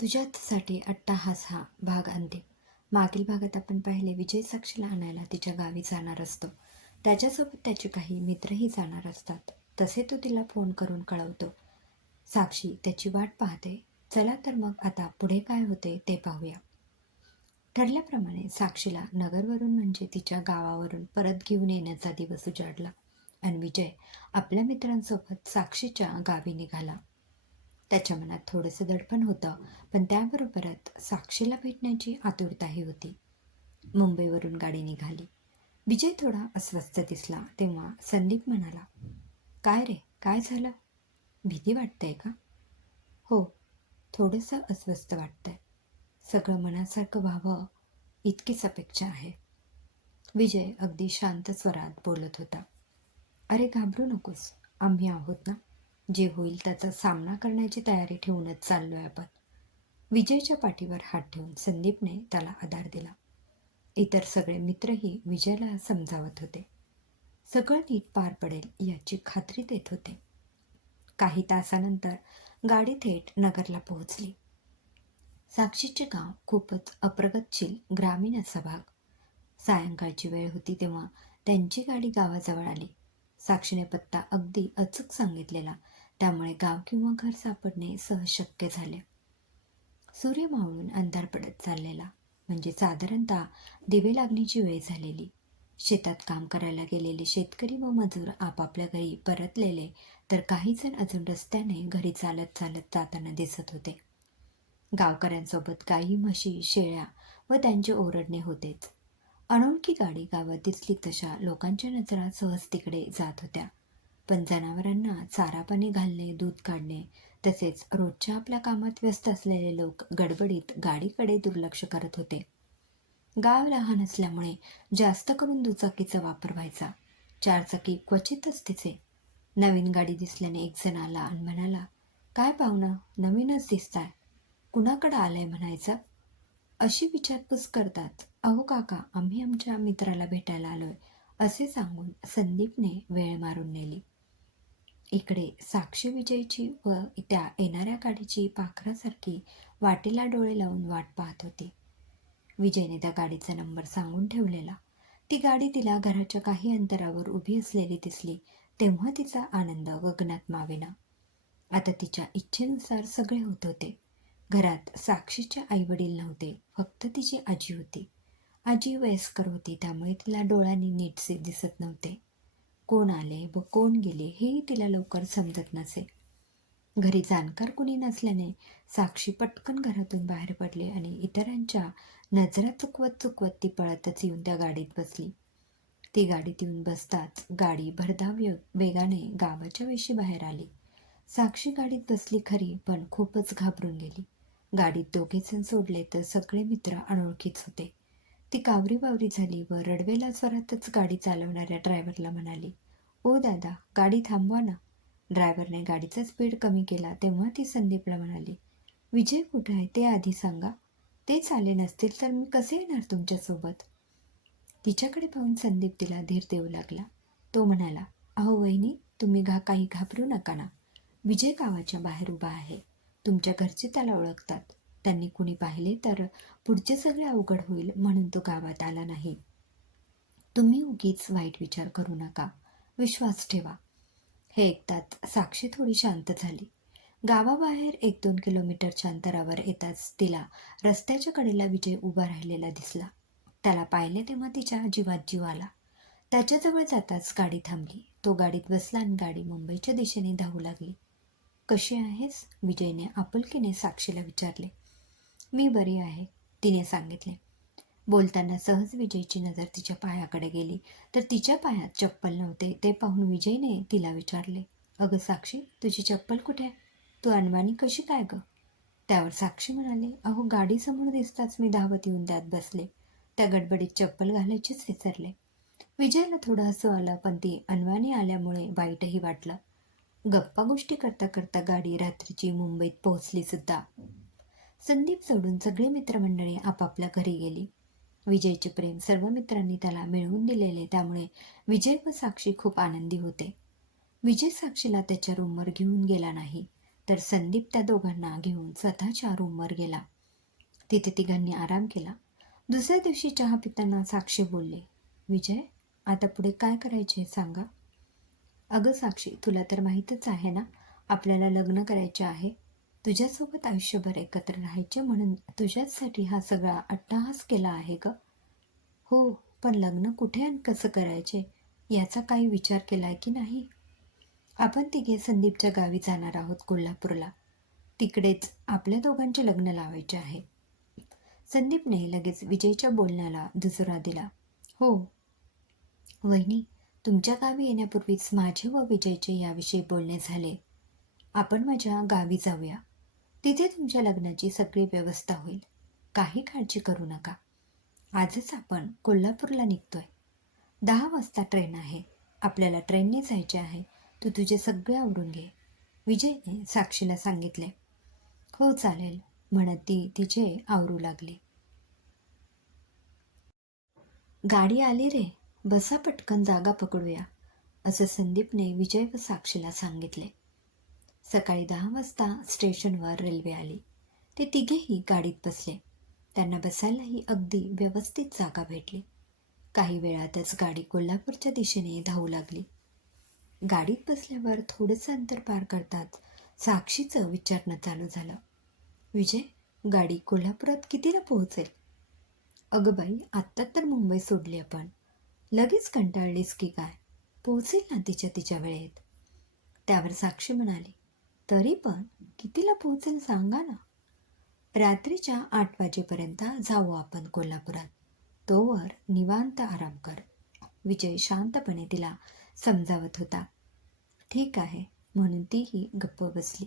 तुझ्यासाठी अट्टाहास हा भाग अंतिम. मागील भागात आपण पाहिले विजय साक्षीला आणायला तिच्या गावी जाणार असतो. त्याच्यासोबत त्याचे काही मित्रही जाणार असतात. तसे तो तिला फोन करून कळवतो. साक्षी त्याची वाट पाहते. चला तर मग आता पुढे काय होते ते पाहूया. ठरल्याप्रमाणे साक्षीला नगरवरून म्हणजे तिच्या गावावरून परत घेऊन येण्याचा दिवस उजाडला. आणि विजय आपल्या मित्रांसोबत साक्षीच्या गावी निघाला. त्याच्या मनात थोडंसं दडपण होतं पण त्याबरोबरच साक्षीला भेटण्याची आतुरताही होती. मुंबईवरून गाडी निघाली. विजय थोडा अस्वस्थ दिसला तेव्हा संदीप म्हणाला काय रे काय झालं? भीती वाटतंय का? हो थोडंसं अस्वस्थ वाटतंय. सगळं मनासारखं व्हावं इतकीच अपेक्षा आहे. विजय अगदी शांत स्वरात बोलत होता. अरे घाबरू नकोस आम्ही आहोत ना? जे होईल त्याचा सामना करण्याची तयारी ठेवूनच चाललोय आपण. विजयच्या पाठीवर हात ठेवून संदीपने त्याला आधार दिला. इतर सगळे मित्रही विजयला समजावत होते. सगळं नीट पार पडेल याची खात्री देत होते. काही तासानंतर गाडी थेट नगरला पोहोचली. साक्षीचे गाव खूपच अप्रगतशील ग्रामीण असा भाग. सायंकाळची वेळ होती तेव्हा त्यांची गाडी गावाजवळ आली. साक्षीने पत्ता अगदी अचूक सांगितलेला त्यामुळे गाव किंवा घर सापडणे सहज शक्य झाले. सूर्य मावळून अंधार पडत चाललेला. म्हणजे साधारणतः दिवे लागण्याची वेळ झालेली. शेतात काम करायला गेलेले शेतकरी व मजूर आपापल्या घरी परतलेले तर काही जण अजून रस्त्याने घरी चालत चालत जाताना दिसत होते. गावकऱ्यांसोबत गाई म्हशी शेळ्या व त्यांचे ओरडणे होतेच. अनोळखी गाडी गावात दिसली तशा लोकांच्या नजरा सहज तिकडे जात होत्या. पण जनावरांना चारा पाणी घालणे दूध काढणे तसेच रोजच्या आपल्या कामात व्यस्त असलेले लोक गडबडीत गाडीकडे दुर्लक्ष करत होते. गाव लहान असल्यामुळे जास्त करून दुचाकीचा वापर व्हायचा. चारचाकी क्वचितच तिचे. नवीन गाडी दिसल्याने एक जण आला आणि म्हणाला काय पाहुणं नवीनच दिसताय. कुणाकडं आलंय म्हणायचं? अशी विचारपूस करतात. अहो काका आम्ही आमच्या मित्राला भेटायला आलोय असे सांगून संदीपने वेळ मारून नेली. इकडे साक्षी विजयची व त्या येणाऱ्या गाडीची पाखरासारखी वाटेला डोळे लावून वाट पाहत होती. विजयने त्या गाडीचा नंबर सांगून ठेवलेला. ती गाडी तिला घराच्या काही अंतरावर उभी असलेली दिसली तेव्हा तिचा आनंद गगनात मावेना. आता तिच्या इच्छेनुसार सगळे होत होते. घरात साक्षीचे आईवडील नव्हते फक्त तिची आजी होती. आजी वयस्कर होती त्यामुळे तिला डोळ्यांनी नीटसे दिसत नव्हते. कोण आले व कोण गेले हेही तिला लवकर समजत नसे. घरी जाणकार कुणी नसल्याने साक्षी पटकन घरातून बाहेर पडली आणि इतरांच्या नजरा चुकवत चुकवत ती पळतच येऊन त्या गाडीत बसली. ती गाडीत येऊन बसताच गाडी भरधाव वेगाने गावाच्या वेशी बाहेर आली. साक्षी गाडीत बसली खरी पण खूपच घाबरून गेली. गाडीत दोघेजण सोडले तर सगळे मित्र अनोळखीच होते. ती कावरी बावरी झाली व रडवेला स्वरातच गाडी चालवणाऱ्या ड्रायव्हरला म्हणाली ओ दादा गाडी थांबवा ना. ड्रायव्हरने गाडीचा स्पीड कमी केला तेव्हा ती संदीपला म्हणाली विजय कुठे आहे ते आधी सांगा. तेच आले नसतील तर मी कसे येणार तुमच्यासोबत? तिच्याकडे पाहून संदीप तिला धीर देऊ लागला. तो म्हणाला अहो वहिनी तुम्ही घा काही घाबरू नका ना. विजय गावाच्या बाहेर उभा आहे. तुमच्या घरचे त्याला ओळखतात. त्यांनी कुणी पाहिले तर पुढचे सगळे अवघड होईल म्हणून तो गावात आला नाही. तुम्ही उगीच वाईट विचार करू नका. विश्वास ठेवा. हे ऐकताच साक्षी थोडी शांत झाली. गावाबाहेर एक दोन किलोमीटरच्या अंतरावर येताच तिला रस्त्याच्या कडेला विजय उभा राहिलेला दिसला. त्याला पाहिले तेव्हा तिच्या जीवात जीव आला. त्याच्याजवळ जाताच गाडी थांबली. तो गाडीत बसला आणि गाडी मुंबईच्या दिशेने धावू लागली. कशी आहेस? विजयने आपुलकीने साक्षीला विचारले. मी बरी आहे तिने सांगितले. बोलताना सहज विजयची नजर तिच्या पायाकडे गेली. तर तिच्या पायात चप्पल नव्हते ते पाहून विजयने तिला विचारले अगं साक्षी तुझी चप्पल कुठे आहे? तू अनवाणी कशी काय गं? त्यावर साक्षी म्हणाले अहो गाडीसमोर दिसताच मी धावत येऊन त्यात बसले. त्या गडबडीत चप्पल घालायचीच विसरले. विजयला थोडं हसू आलं पण ती अनवाणी आल्यामुळे वाईटही वाटलं. गप्पा गोष्टी करता करता गाडी रात्रीची मुंबईत पोहोचली सुद्धा. संदीप सोडून सगळे मित्रमंडळी आपापल्या घरी गेली. विजयचे प्रेम सर्व मित्रांनी त्याला मिळवून दिलेले त्यामुळे विजय व साक्षी खूप आनंदी होते. विजय साक्षीला त्याच्या रूमवर घेऊन गेला नाही तर संदीप त्या दोघांना घेऊन स्वतःच्या रूमवर गेला. तिथे तिघांनी आराम केला. दुसऱ्या दिवशी चहा पिताना साक्षी बोलले विजय आता पुढे काय करायचे सांगा. अगं साक्षी तुला तर माहीतच आहे ना आपल्याला लग्न करायचे आहे. तुझ्यासोबत आयुष्यभर एकत्र राहायचे म्हणून तुझ्याचसाठी हा सगळा अट्टहास केला आहे ग. हो पण लग्न कुठे आणि कसं करायचे याचा काही विचार केला आहे की नाही? आपण तिघे संदीपच्या गावी जाणार आहोत कोल्हापूरला. तिकडेच आपल्या दोघांचे लग्न लावायचे आहे. संदीपने लगेच विजयच्या बोलण्याला दुजोरा दिला. हो. वहिनी तुमच्या गावी येण्यापूर्वीच माझे व विजयचे याविषयी बोलणे झाले. आपण माझ्या गावी जाऊया. तिथे तुमच्या लग्नाची सगळी व्यवस्था होईल. काही काळजी करू नका. आजच आपण कोल्हापूरला निघतोय. दहा वाजता ट्रेन आहे. आपल्याला ट्रेनने जायचे आहे. तू तुझे सगळे आवरून घे. विजयने साक्षीला सांगितले. हो चालेल. म्हणत ती तिचे आवरू लागली. गाडी आली रे. बसा पटकन जागा पकडूया. असं संदीपने विजय व साक्षीला सांगितले. सकाळी दहा वाजता स्टेशनवर रेल्वे आली. ते तिघेही गाडीत बसले. त्यांना बसायलाही अगदी व्यवस्थित जागा भेटली. काही वेळातच गाडी कोल्हापूरच्या दिशेने धावू लागली. गाडीत बसल्यावर थोडंसं अंतर पार करताच साक्षीचं विचारणं चालू झालं. विजय गाडी कोल्हापुरात कितीला पोहोचेल? अगं बाई आत्ता तर मुंबई सोडली आपण. लगेच कंटाळलीस की काय? पोहोचेल ना तिच्या तिच्या वेळेत? त्यावर साक्षी म्हणाली. तरी पण कितीला पोहोचेल सांगा ना. रात्रीच्या आठ वाजेपर्यंत जाऊ आपण कोल्हापुरात. तोवर निवांत आराम कर. विजय शांतपणे तिला समजावत होता. ठीक आहे म्हणून तीही गप्प बसली.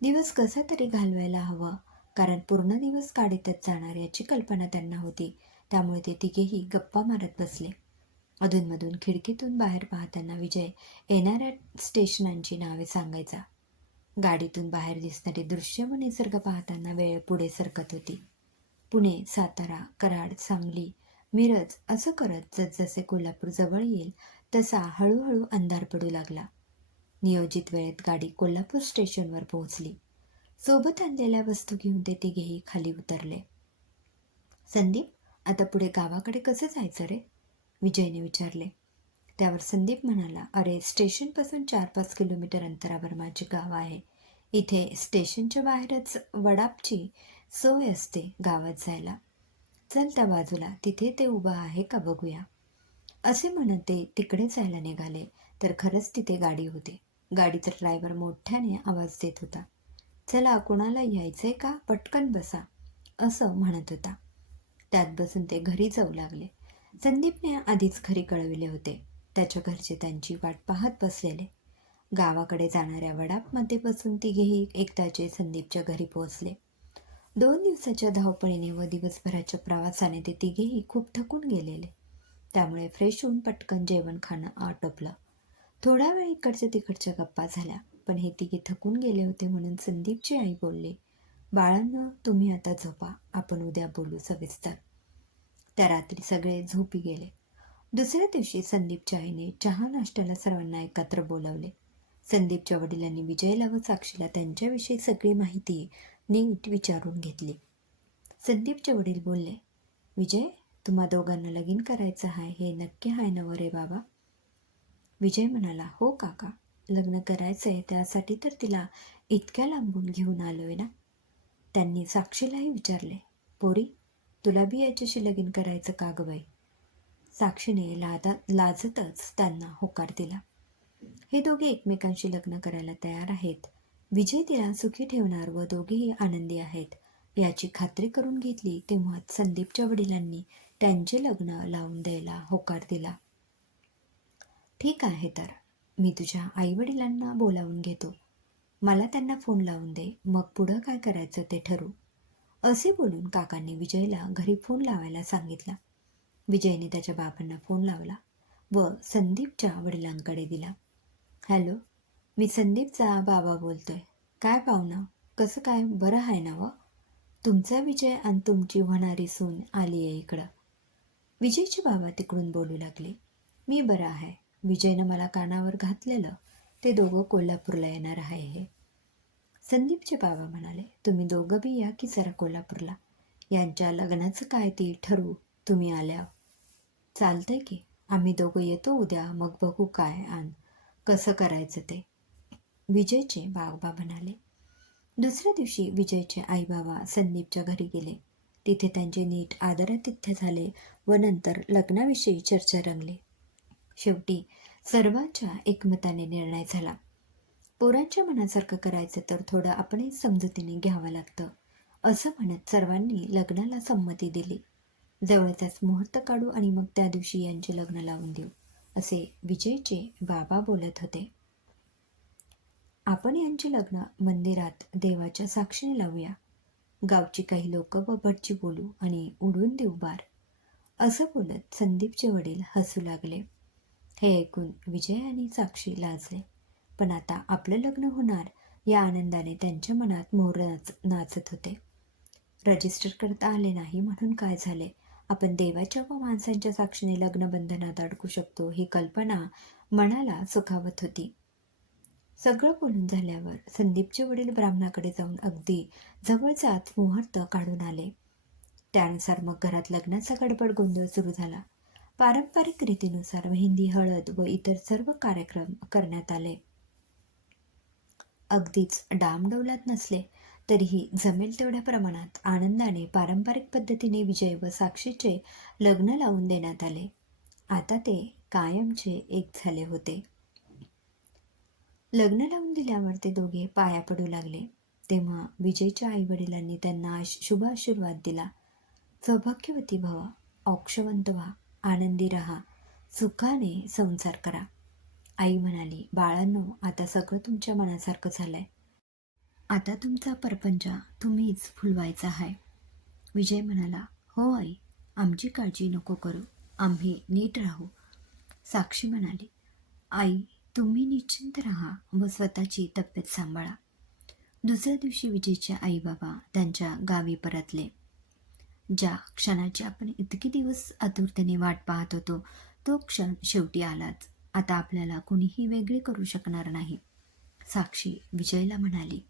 दिवस कसा तरी घालवायला हवा कारण पूर्ण दिवस काढीतच जाणार याची कल्पना त्यांना होती. त्यामुळे ते तिघेही गप्पा मारत बसले. अधूनमधून खिडकीतून बाहेर पाहताना विजय येणाऱ्या स्टेशनांची नावे सांगायचा. गाडीतून बाहेर दिसणारे दृश्य व निसर्ग पाहताना वेळ पुढे सरकत होती. पुणे सातारा कराड सांगली मिरज असं करत जसजसे कोल्हापूर जवळ येईल तसा हळूहळू अंधार पडू लागला. नियोजित वेळेत गाडी कोल्हापूर स्टेशनवर पोहोचली. सोबत आणलेल्या वस्तू घेऊन ते तिघेही खाली उतरले. संदीप आता पुढे गावाकडे कसं जायचं रे? विजयने विचारले. त्यावर संदीप म्हणाला अरे स्टेशनपासून चार पाच किलोमीटर अंतरावर माझे गाव आहे. इथे स्टेशनच्या बाहेरच वडापची सोय असते गावात जायला. चल त्या बाजूला तिथे ते उभं आहे का बघूया. असे म्हणत ते तिकडे जायला निघाले. तर खरंच तिथे गाडी होती. गाडीचा ड्रायव्हर मोठ्याने आवाज देत होता. चला कोणाला यायचंय का? पटकन बसा असं म्हणत होता. त्यात बसून ते घरी जाऊ लागले. संदीपने आधीच घरी कळविले होते. त्याच्या घरचे त्यांची वाट पाहत बसलेले. गावाकडे जाणाऱ्या वडापमध्ये बसून तिघेही एकदाचे संदीपच्या घरी पोहोचले. दोन दिवसाच्या धावपळीने व दिवसभराच्या प्रवासाने ते तिघेही खूप थकून गेलेले. त्यामुळे फ्रेश होऊन पटकन जेवण खाणं आटोपलं. थोडा वेळ इकडच्या तिकडच्या गप्पा झाल्या पण हे तिघे थकून गेले होते म्हणून संदीपची आई बोलली बाळांना तुम्ही आता झोपा आपण उद्या बोलू सविस्तर. त्या रात्री सगळे झोपी गेले. दुसऱ्या दिवशी संदीपच्या आईने चहा नाश्त्याला सर्वांना एकत्र बोलावले. संदीपच्या वडिलांनी विजयला व साक्षीला त्यांच्याविषयी सगळी माहिती नीट विचारून घेतली. संदीपचे वडील बोलले विजय तुम्हा दोघांना लगीन करायचं आहे हे नक्की आहे नवं रे बाबा. विजय म्हणाला हो काका लग्न करायचं आहे त्यासाठी तर तिला इतक्या लांबून घेऊन आलो आहे ना. त्यांनी साक्षीलाही विचारले पोरी तुला बी याच्याशी लगीन करायचं का गं बाई? साक्षीने लादा लाजतच त्यांना होकार दिला. हे दोघे एकमेकांशी लग्न करायला तयार आहेत. विजय तिला सुखी ठेवणार व दोघेही आनंदी आहेत. याची खात्री करून घेतली तेव्हा संदीपच्या वडिलांनी त्यांचे लग्न लावून द्यायला होकार दिला. ठीक आहे तर मी तुझ्या आईवडिलांना बोलावून घेतो. मला त्यांना फोन लावून दे मग पुढं काय करायचं ते ठरू असे बोलून काकांनी विजयला घरी फोन लावायला सांगितला. विजयने त्याच्या बाबांना फोन लावला व संदीपच्या वडिलांकडे दिला. हॅलो मी संदीपचा बाबा बोलतोय. काय पाहुणा? कसं काय? बरं आहे ना व? तुमचा विजय आणि तुमची होणारी सून आली आहे इकडं. विजयचे बाबा तिकडून बोलू लागले. मी बरं आहे. विजयनं मला कानावर घातलेलं. ते दोघं कोल्हापूरला येणार आहे हे. संदीपचे बाबा म्हणाले तुम्ही दोघं बी या की जरा कोल्हापूरला? यांच्या लग्नाचं काय ते ठरवू? तुम्ही आल्या. चालतंय की? आम्ही दोघं येतो उद्या मग बघू काय आणि कसं करायचं ते. विजयचे बाबा म्हणाले. दुसऱ्या दिवशी विजयचे आई बाबा संदीपच्या घरी गेले. तिथे त्यांचे नीट आदरातिथ्य झाले व नंतर लग्नाविषयी चर्चा रंगली. शेवटी सर्वांच्या एकमताने निर्णय झाला. पोरांच्या मनासारखं करायचं तर थोडं आपणही समजुतीने घ्यावं लागतं असं म्हणत सर्वांनी लग्नाला संमती दिली. जवळचाच मुहूर्त काढू आणि मग त्या दिवशी यांचे लग्न लावून देऊ असे विजयचे बाबा बोलत होते. आपण यांचे लग्न मंदिरात देवाच्या साक्षीने लावूया. गावची काही लोक व भटची बोलू आणि उडून देऊ बार. असं बोलत संदीपचे वडील हसू लागले. हे ऐकून विजय आणि साक्षी लाजले. पण आता आपलं लग्न होणार या आनंदाने त्यांच्या मनात मोर नाच नाचत होते. रजिस्टर करता आले नाही म्हणून काय झाले? आपण देवाच्या व माणसांच्या साक्षीने लग्न बंधनात अडकू शकतो ही कल्पना मनाला सुखावत होती. सगळं बोलून झाल्यावर संदीपचे वडील ब्राह्मणाकडे जाऊन अगदी जवळचाच मुहूर्त काढून आले. त्यानुसार मग घरात लग्नाचा गडबड गोंधळ सुरू झाला. पारंपरिक रीतीनुसार मेहंदी हळद व इतर सर्व कार्यक्रम करण्यात आले. अगदीच डामडौलात नसले तरीही जमेल तेवढ्या प्रमाणात आनंदाने पारंपरिक पद्धतीने विजय व साक्षीचे लग्न लावून देण्यात आले. आता ते कायमचे एक झाले होते. लग्न लावून दिल्यावर ते दोघे पाया पडू लागले. तेव्हा विजयच्या आईवडिलांनी त्यांना आश- शुभ आशीर्वाद दिला. सौभाग्यवती भवा औक्षवंत व्हा आनंदी रहा सुखाने संसार करा. आई म्हणाली बाळांनो आता सगळं तुमच्या मनासारखं झालंय. आता तुमचा परपंच तुम्हीच फुलवायचा आहे विजय म्हणाला हो आई आमची काळजी नको करू आम्ही नीट राहू. साक्षी म्हणाली आई तुम्ही निश्चिंत राहा व स्वतःची तब्येत सांभाळा. दुसऱ्या दिवशी विजयच्या आई बाबा त्यांच्या गावी परतले. ज्या क्षणाची आपण इतके दिवस आतुरतेने वाट पाहत होतो तो क्षण शेवटी आलाच. आता आपल्याला कुणीही वेगळे करू शकणार नाही. साक्षी विजयला म्हणाली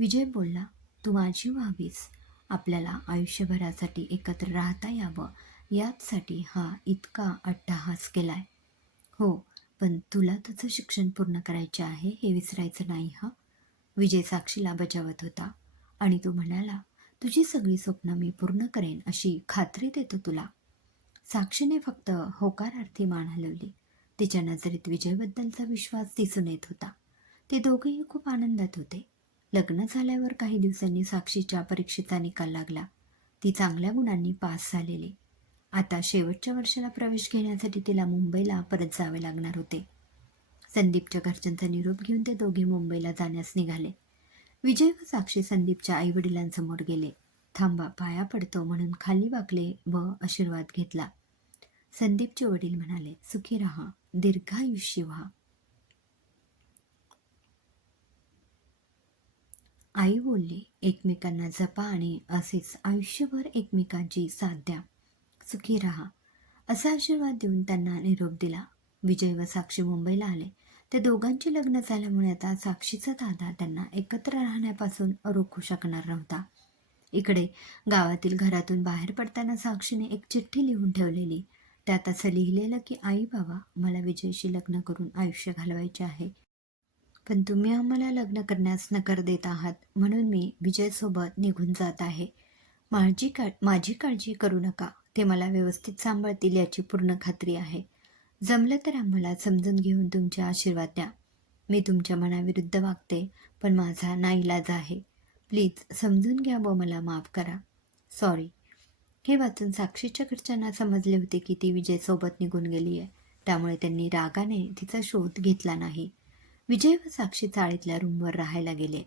विजय बोलला तू माझी व्हावीस. आपल्याला आयुष्यभरासाठी एकत्र राहता यावं. याचसाठी हा इतका अट्टाहास केलाय. हो पण तुला तुझं शिक्षण पूर्ण करायचे आहे हे विसरायचं नाही हा? विजय साक्षीला बजावत होता आणि तो म्हणाला तुझी सगळी स्वप्न मी पूर्ण करेन अशी खात्री देतो तुला. साक्षीने फक्त होकारार्थी मान हलवली. तिच्या नजरेत विजयबद्दलचा विश्वास दिसून येत होता. ते दोघेही खूप आनंदात होते. लग्न झाल्यावर काही दिवसांनी साक्षीच्या परीक्षेचा निकाल लागला. ती चांगल्या गुणांनी पास झालेली. आता शेवटच्या वर्षाला प्रवेश घेण्यासाठी तिला मुंबईला परत जावे लागणार होते. संदीपच्या घरच्यांचा निरोप घेऊन ते दोघे मुंबईला जाण्यास निघाले. विजय व साक्षी संदीपच्या आईवडिलांसमोर गेले. थांबा पाया पडतो म्हणून खाली वाकले व आशीर्वाद घेतला. संदीपचे वडील म्हणाले सुखी राहा दीर्घायुष्य व्हा. आई बोलली एकमेकांना जपा आणि असेच आयुष्यभर एकमेकांची साथ द्या. सुखी राहा. असा आशीर्वाद देऊन त्यांना निरोप दिला. विजय व साक्षी मुंबईला आले. त्या दोघांचे लग्न झाल्यामुळे आता साक्षीचा दादा त्यांना एकत्र राहण्यापासून रोखू शकणार नव्हता. इकडे गावातील घरातून बाहेर पडताना साक्षीने एक चिठ्ठी लिहून ठेवलेली. त्यात असं लिहिलेलं की आई बाबा मला विजयशी लग्न करून आयुष्य घालवायचे आहे. पण तुम्ही आम्हाला लग्न करण्यास नकार देत आहात म्हणून मी विजयसोबत निघून जात आहे. माझी का माझी काळजी करू नका ते मला व्यवस्थित सांभाळतील याची पूर्ण खात्री आहे. जमलं तर आम्हाला समजून घेऊन तुमच्या आशीर्वाद द्या. मी तुमच्या मनाविरुद्ध वागते पण माझा नाईलाज आहे. प्लीज समजून घ्या व मला माफ करा. सॉरी. हे वाचून साक्षीच्या घरच्यांना समजले होते की ती विजयसोबत निघून गेली आहे त्यामुळे त्यांनी रागाने तिचा शोध घेतला नाही. विजय व साक्षी चाळीतल्या रूमवर राहायला गेले.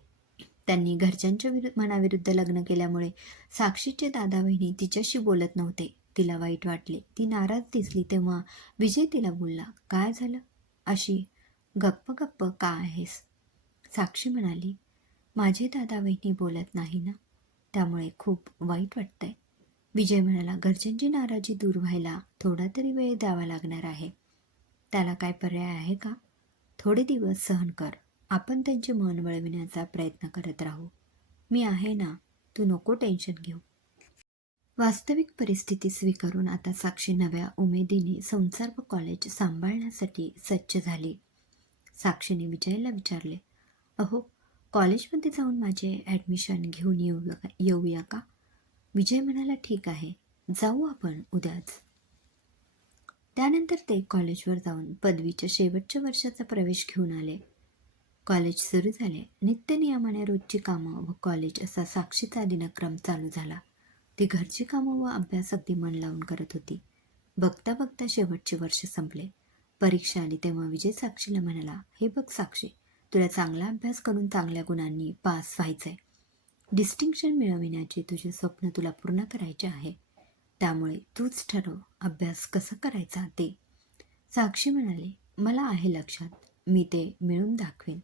त्यांनी घरच्यांच्या विरुद्ध मनाविरुद्ध लग्न केल्यामुळे साक्षीचे दादा बहिणी तिच्याशी बोलत नव्हते. तिला वाईट वाटले. ती नाराज दिसली तेव्हा विजय तिला बोलला काय झालं? अशी गप्प गप्प का आहेस? साक्षी म्हणाली माझे दादा बहिणी बोलत नाही ना? त्यामुळे खूप वाईट वाटतंय. विजय म्हणाला घरच्यांची नाराजी दूर व्हायला थोडा तरी वेळ द्यावा लागणार आहे. त्याला काय पर्याय आहे का? थोडे दिवस सहन कर. आपण त्यांचे मन वळविण्याचा प्रयत्न करत राहू. मी आहे ना तू नको टेन्शन घेऊ. वास्तविक परिस्थिती स्वीकारून आता साक्षी नव्या उमेदीने संसार व कॉलेज सांभाळण्यासाठी सज्ज झाली. साक्षीने विजयला विचारले अहो कॉलेजमध्ये जाऊन माझे ॲडमिशन घेऊन येऊ येऊया का? विजय म्हणाला ठीक आहे जाऊ आपण उद्याच. त्यानंतर ते कॉलेजवर जाऊन पदवीच्या शेवटच्या वर्षाचा प्रवेश घेऊन आले. कॉलेज सुरू झाले नित्यनियमाने रोजची कामं व कॉलेज असा साक्षीचा दिनक्रम चालू झाला. ती घरची कामं व अभ्यास अगदी मन लावून करत होती. बघता बघता शेवटचे वर्ष संपले. परीक्षा आली तेव्हा विजय साक्षीला म्हणाला हे बघ साक्षी तुला चांगला अभ्यास करून चांगल्या गुणांनी पास व्हायचंय. डिस्टिंक्शन मिळविण्याचे तुझे स्वप्न तुला पूर्ण करायचे आहे. त्यामुळे तूच ठरव अभ्यास कसा करायचा ते. साक्षी म्हणाले मला आहे लक्षात मी ते मिळून दाखवेन.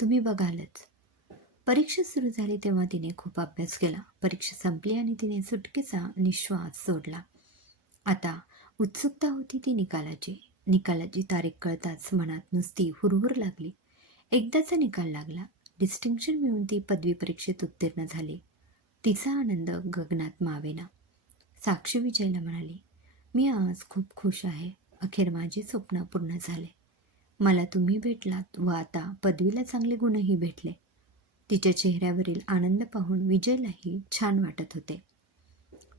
तुम्ही बघालच. परीक्षा सुरू झाली तेव्हा तिने खूप अभ्यास केला. परीक्षा संपली आणि तिने सुटकेचा निश्वास सोडला. आता उत्सुकता होती ती निकालाची. निकालाची तारीख कळताच मनात नुसती हुरहुर लागली. एकदाचा निकाल लागला. डिस्टिंक्शन मिळून ती पदवी परीक्षेत उत्तीर्ण झाली. तिचा आनंद गगनात मावेना. साक्षी विजयला म्हणाली मी आज खूप खुश आहे. अखेर माझे स्वप्न पूर्ण झाले. मला तुम्ही भेटलात व आता पदवीला चांगले गुणही भेटले. तिच्या चेहऱ्यावरील आनंद पाहून विजयलाही छान वाटत होते.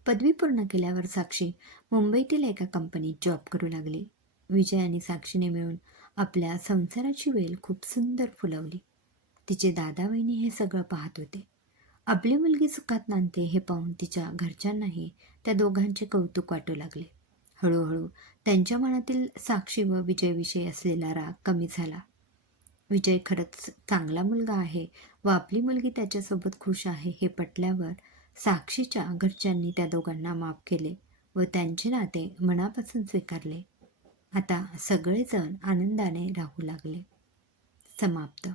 पदवी पूर्ण केल्यावर साक्षी मुंबईतील एका कंपनीत जॉब करू लागली. विजय आणि साक्षीने मिळून आपल्या संसाराची वेल खूप सुंदर फुलवली. तिचे दादा वहिनी हे सगळं पाहत होते. आपली मुलगी सुखात नांदते हे पाहून तिच्या घरच्यांनाही त्या दोघांचे कौतुक वाटू लागले. हळूहळू त्यांच्या मनातील साक्षी व विजयविषयी असलेला राग कमी झाला. विजय खरंच चांगला मुलगा आहे व आपली मुलगी त्याच्यासोबत खुश आहे हे पटल्यावर साक्षीच्या घरच्यांनी त्या दोघांना माफ केले व त्यांचे नाते मनापासून स्वीकारले. आता सगळेजण आनंदाने राहू लागले. समाप्त.